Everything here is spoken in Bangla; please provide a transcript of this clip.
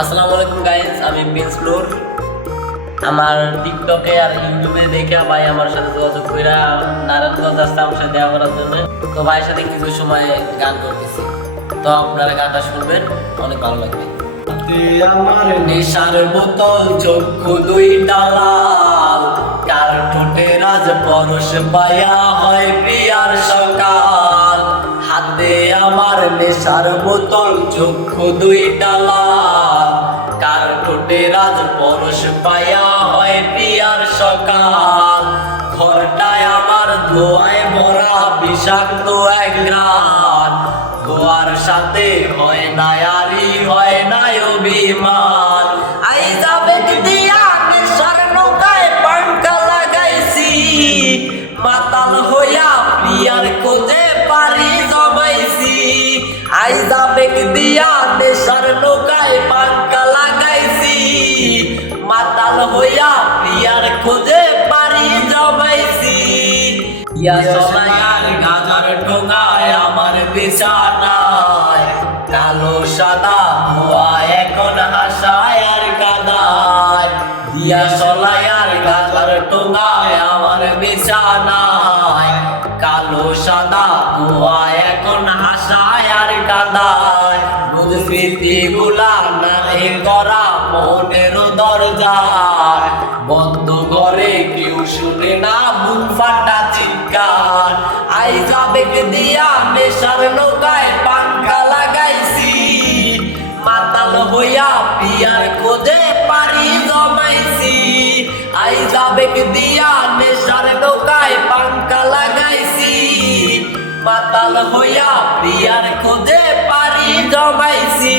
আসসালামু আলাইকুম গাইস, আমি প্রিন্স নূর। আমার টিকটকে আর ইউটিউবে দেখে ভাই আমার সাথে যোগাযোগ করে নারায়ণগঞ্জ আসছে আমার সাথে দেখা করার জন্য। তো ভাইয়ের সাথে কিছু সময় গান করতেছি, তো আপনারা গানটা শুনবেন, অনেক ভালো লাগবে। আমার নেশার বোতল চক্ষু দুইটা লাল, কার ঠোঁটে রাজ পরশ পায়া হয় প্রিয়ার সকাল। হাতে আমার নেশার বোতল চক্ষু দুইটা লাল, কার ঠোঁটে রাজ পরশ পায়া হয় প্রিয়ার সকাল। ঘরটায় আমার ধোঁয়ায় ভরা বিষাক্ত এক গ্রাম, ধোয়ার সাথে হয় না আরি হয় না অভিমান। আই যাবে দিয়া নেশার নৌকায় পাঙ্কা লাগাইছি, মাতাল হইয়া প্রিয়ার খোঁজে পারি জমাইছি। আই যাবে দিয়া নেশার নৌকায় পাঙ্কা লাগাইছি, মাতাল হইয়া প্রিয়ার খোঁজে পারি জমাইছি। ইয়া সোনার গাজার ঠোঙায় আমার বিছানায়, কালো সাদা ধোয়া এখন হাসায় আর কাদায়। দিয়া সলায়ার গাজার ঠোঙায় আমার বিছানায়, কালো সাদা ধোয়া এখন হাসায় আর কাদায়। স্মৃতি গুলা নাই করা মনের দরজা, বন্ধ ঘরে কেউ শুনে না বুক ফাটা চিৎকার। আই যাবে দিয়া নেশার নৌকায় পাঙ্কা লাগাইছি, মাতাল হইয়া পিয়ার খোঁজে পারি জমাইছি। আই যাবে দিয়া নেশার নৌকায় পাঙ্কা লাগাইছি, মাতাল হইয়া প্রিয়ার খোঁজে পারি জমাইছি।